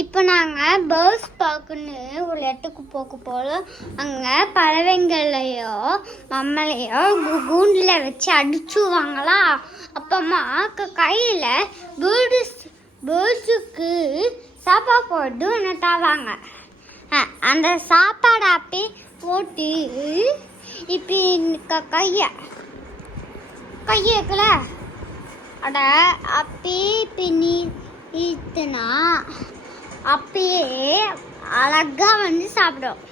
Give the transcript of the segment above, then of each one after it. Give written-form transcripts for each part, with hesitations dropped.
இப்போ நாங்கள் பேர்ட்ஸ் பார்க்குன்னு ஒரு இடத்துக்கு போக போகிறோம். அங்கே பறவைங்களையோ மம்மலையோ கூண்டில் வச்சு அடிச்சுவாங்களா. அப்பமா கையில் பேர்ட்ஸுக்கு சாப்பாடு போட்டு ஒன்று தருவாங்க. அந்த சாப்பாடை அப்படியே போட்டு இப்போ கையை இருக்குல்ல அட அப்படியே பின்னி ஈத்துனா அப்படியே அழகா வந்து சாப்பிடும்.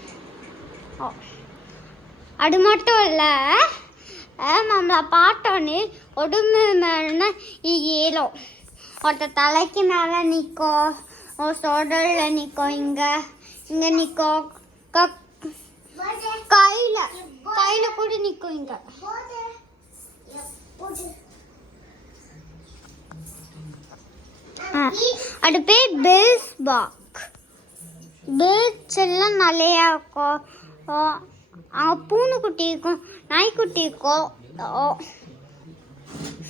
அது மட்டும் இல்லை, நம்மளை பார்த்தோன்னே உடம்பு மேலே ஏறும். ஒருத்த தலைக்கு மேலே நிற்கும், ஒரு சொடலில் நிற்கும், இங்கே நிற்கும், கையில் கூட நிற்கும். இங்கே அது பேர் பேஸ் பாக். பேர்ட்ஸ் எல்லாம் நிறையா இருக்கும். அங்கே பூனைக்குட்டி இருக்கும், நாய்க்குட்டி இருக்கும்,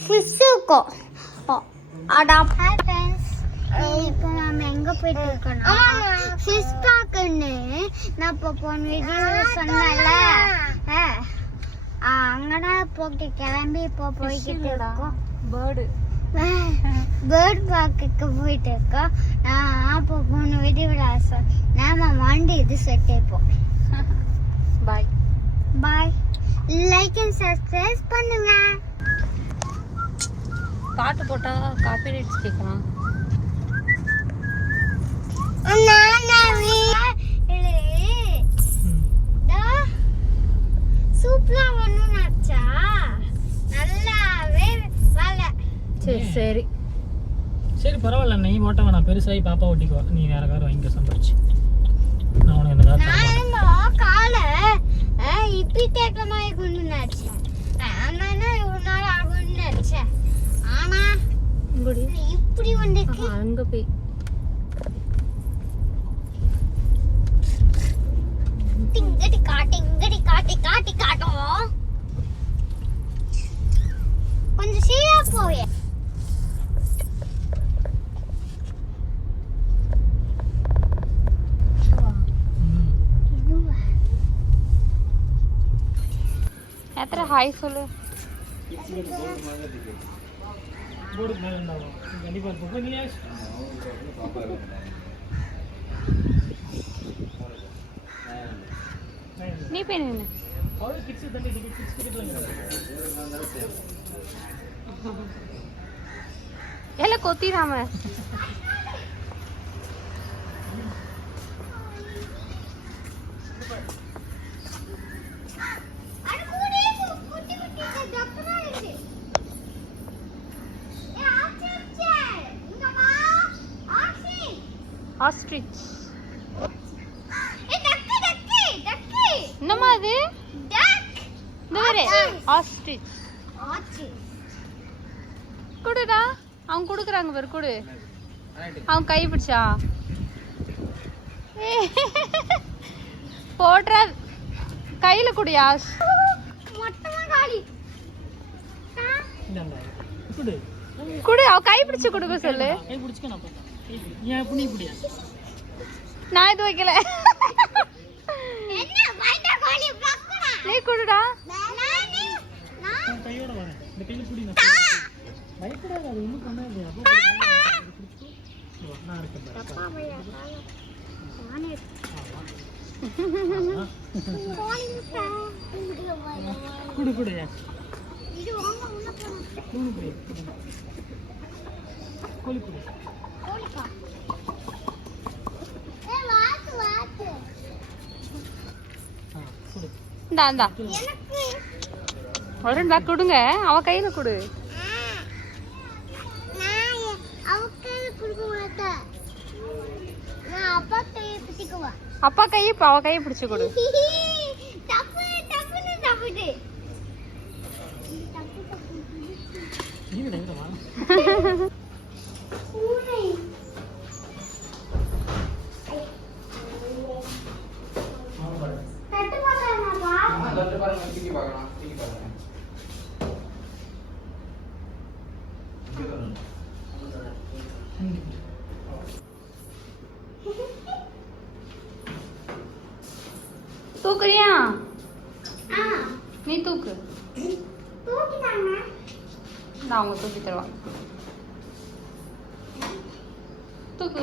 ஃபிஷ் இருக்கும். இப்போ நம்ம எங்கே போயிட்டு இருக்கோம்னா ஃபிஷ் பார்க்குன்னு நான் இப்போ போன வீடியோவில் சொன்னேன்ல, அங்கதான் போட்டு கிளம்பி இப்போ போய்கிட்டு இருக்கோம். பேர்ட் பார்க்க போயிட்டு இருக்கோம். அப்போ போன வீடியோவில் நாம வண்டி இது செட்டிப்போம். பாய் பாய். லைக் அண்ட் சப்ஸ்கிரைப் பண்ணுங்க. பாட்டு போட்டா காப்பிரைட்ஸ் கேட்கலாம். சூப்பரா ஒண்ணுச்சா நல்லாவே வல. சரி சரி சரி பரவாயில்ல, நீ ஓட்ட வேணாம், பெருசாகி பாப்பா ஓட்டிக்குவா. நீ வேற கார் வாங்கிக்க சம்பாரிச்சு. நான் உனக்கு இந்த கார் காலை இப்படி கேட்க மாதிரி கொண்டு நினைச்சேன். ஒரு நாள் ஆகும்னு நினைச்சேன். ஆனா இப்படி வந்துக்கு அங்க போய் இங்கடி காட்டி காட்டும். கொஞ்சம் சீரா போவே. எத்தனை ஹாய் சொல்லு. போர்டுக்கு மேலே இருந்தாலும் கண்டிப்பாக இருக்கும். நீ நீ போய் நின்று அவ்வளோ கிட்ஸு தண்ணி கிட்ஸ் டிக்கெட்லாம் எல்லாம் கொத்திடாம. ஆஸ்ட்ரிச் என்னம்மா அது? ஆஸ்ட்ரிச் குடுடா. அவங்க குடுக்குறாங்க பாரு, குடு. அவங்க கை பிடிச்சா போடுற கையில குடியா. குடு, அவ கை பிடிச்சு கொடுக்க சொல்லு. நான் இது வைக்கல. நீ குடுடா. குடு குடு கோழி குடு. இந்தா ஒரு 2 கொடுங்க. அவ கையில கொடு. அப்பா கையை அவ கையை பிடிச்சு கொடு. தூக்குறியா? ஆ நீ தூக்கு. தூக்கிட்டாங்க. நான் அவங்க தூக்கி தருவான். தூக்கு.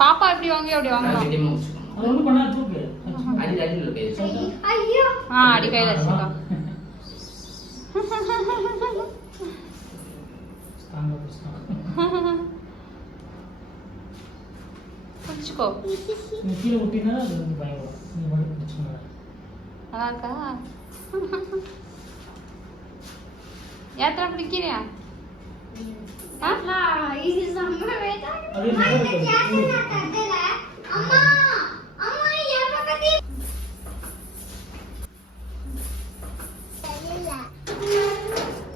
பாப்பா எப்படி வாங்கி அப்படி வாங்கலாம். அது ஒண்ணு பண்ணா தூக்கு. ஐயோ அடி கையில வச்சுக்கோ. பிடிச்சுக்கோ. நீ கீழே விட்டீங்கன்னா அது வந்து பயம் வரும். நீ மட்டும் பிடிச்சுக்கோங்க. நல்லா இருக்கா? யாத்திரா பிடிக்கிறியா? இது செம்ம வேதா. அது என்ன இருக்கு? அம்மா அம்மா ஏன் பக்கத்தி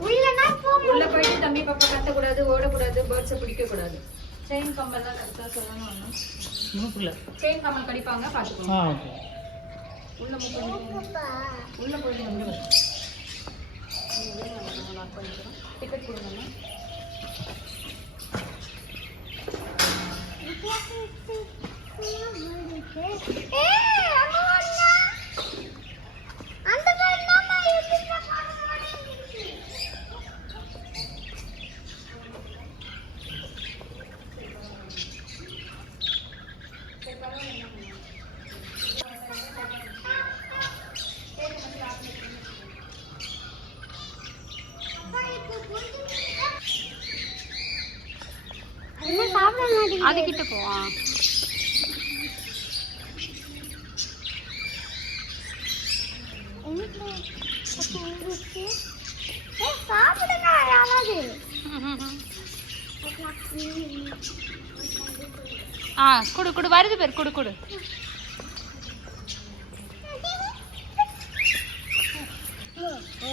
உள்ளனா போ. உள்ள போயிட்டு தம்பி பாப்பா கத்தக்கூடாது, ஓடக்கூடாது, பேர்ட்ஸை பிடிக்கக்கூடாது. செயின் கம்பல்லாம் கரெக்டாக சொல்லணும். இன்னும் புரியல. செயின் கம்பல் கடிப்பாங்க, பார்த்துக்கோங்க. ஓகே. உள்ள உள்ள போயிட்டு வந்து லாக் பண்ணிக்கிறோம். டிக்கெட் கொடுங்க. அது கிட்ட போவா. குடு குடு வருது பேர் குடு குடு.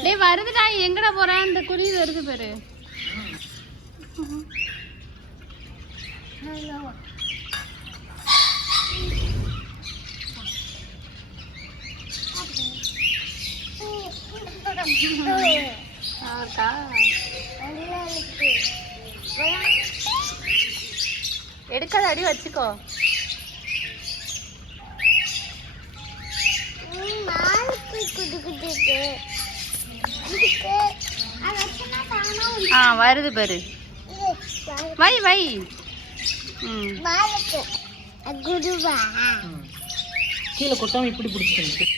டேய் வருதுடா. எங்கடா போற? அந்த குருவி வருது பேரு. ஹலோ எடுக்காத, அடி வச்சுக்கோ. வருது பாரு. வை வை. கீழே கொட்டாம இப்படி பிடிச்சிக்கணும்.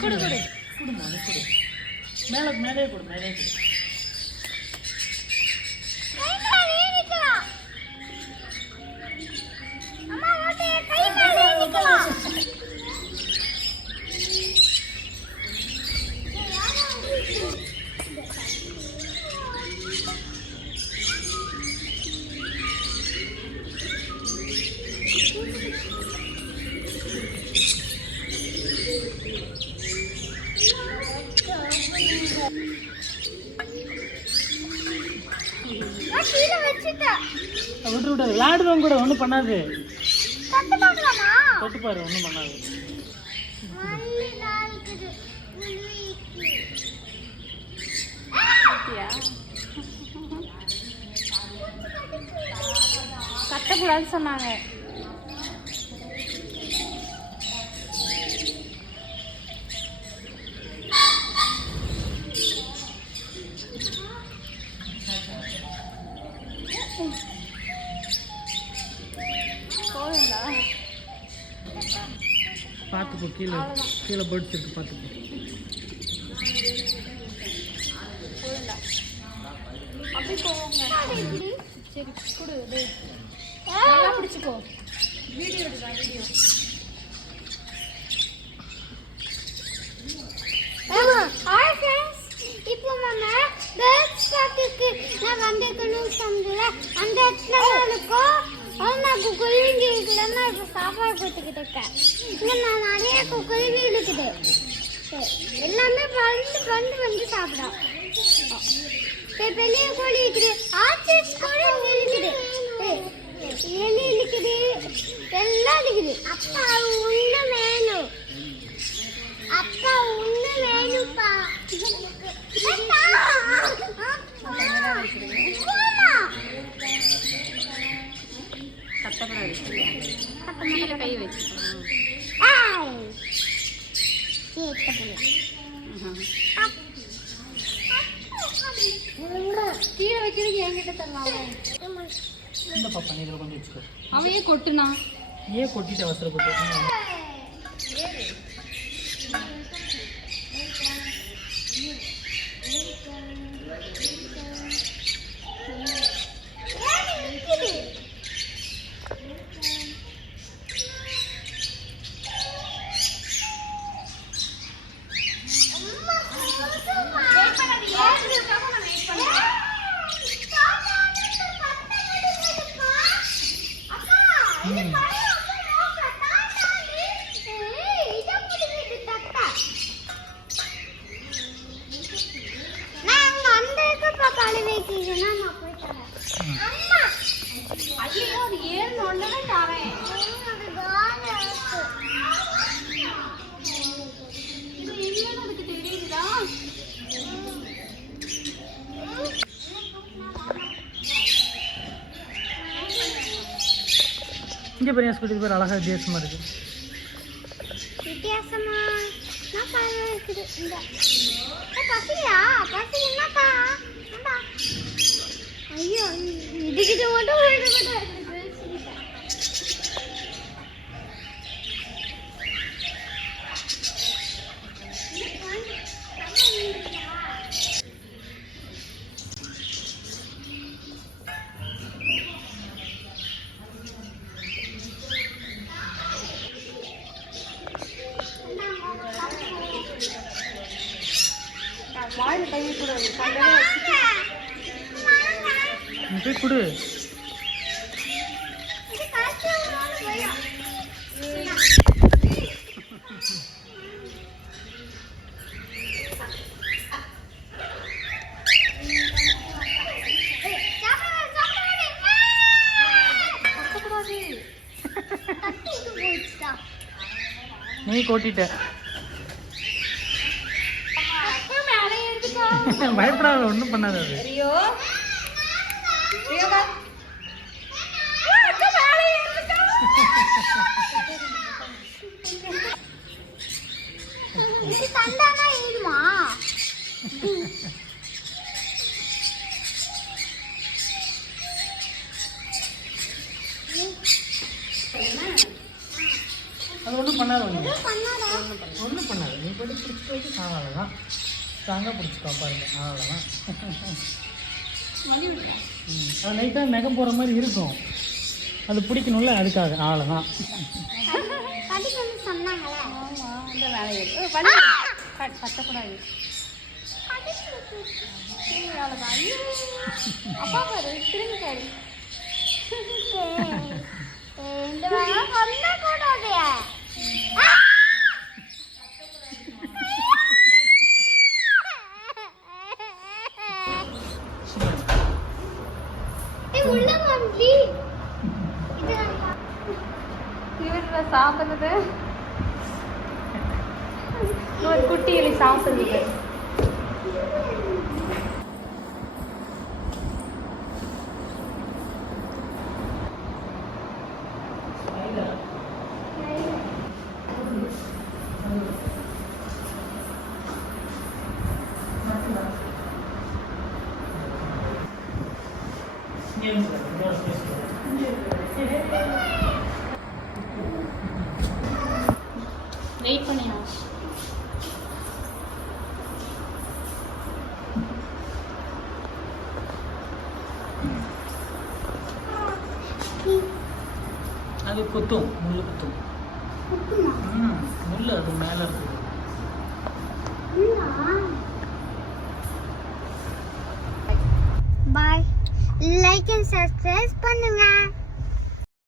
குடு குடு குடுமா குடு. மேலே மேலே கொடு, மேலே கொடு. விட்டு விட்டு விளையாடுறவங்க கூட ஒன்றும் பண்ணாது. தொட்டு பாரு, ஒன்றும் பண்ணாது. கத்தக்கூடாது சொன்னாங்க. பார்த்துப்போ, கீழே கீழே பேர்ட்ஸ் இருக்கு, பார்த்துப்போ. அப்படி போவாங்க. சரி கொடு. நல்லா பிடிச்சிக்கோ. வீடியோ எடுக்கா வீடியோ. இப்போ மாமா பேர்ட்ஸ் பார்க்குக்கு நான் வந்திருக்கணும் சொன்னல, அந்த இடத்துல இருக்கும். எனக்கு குருவி இருக்குல்ல, நான் இப்போ சாப்பாடு கொடுத்துக்கிட்டு இருக்கேன். இல்லை நான் நிறைய குருவி இருக்குது. எல்லாமே வந்து சாப்பிடும். பெரிய கோழி இருக்குது, ஆர்ச்சிஸ் கோழி இருக்குது, எலி இருக்குது, எல்லாம் இருக்குது. அப்பா ஒன்று வேணும். கூடாது. கீழே கை வச்சுக்கணும். கீழே வைக்கிறது என்கிட்ட தரலாம். இந்த பாப்பா நீ இதில் கொஞ்சம் வச்சுக்கோ. அவையே கொட்டுனா ஏன் கொட்டிட்டு அவசரப்பட்டு இங்கே பெரிய ஸ்கூட்டி பேர் அழகாக வித்தியாசமாக இருக்குது. வித்தியாசமா இருக்குது. இந்த பசியா பசி என்னப்பா? ஐயோ இதுக்கிட்ட மட்டும் வாயில் கை கூடாது. நீ போய் கொடு. நீ கொட்டிட்ட. பயப்படாத, ஒன்றும் பண்ணாது அது. ஐயோ தந்தானா ஏறுமா? அது ஒன்றும் பண்ணாது. ஒன்றும் பண்ணாது. நீ போட்டு பிடிச்சிட்டு வச்சு அவ்வளோதான். ஸ்ட்ராங்காக பிடிச்சிக்கோ பாருங்க. அவ்வளோதான். அது லைட்டாக நகம் போகிற மாதிரி இருக்கும். அது பிடிக்கணும்ல, அதுக்காக. அவ்வளோதான். இந்த வேலையை கட்டக்கூடாது. அப்பா பாரு திரும்பி பாரு. இந்த வேலை பண்ணக்கூடாது. சாப்பிடுறது ஒரு குட்டி எலி சாப்பிடுறது. வெயிட் பண்ணியா? அது குத்தும், முள்ளு குத்தும். முள்ளு அது மேலே இருக்குது. பாய். லைக் அண்ட் சப்ஸ்கிரைப் பண்ணுங்க.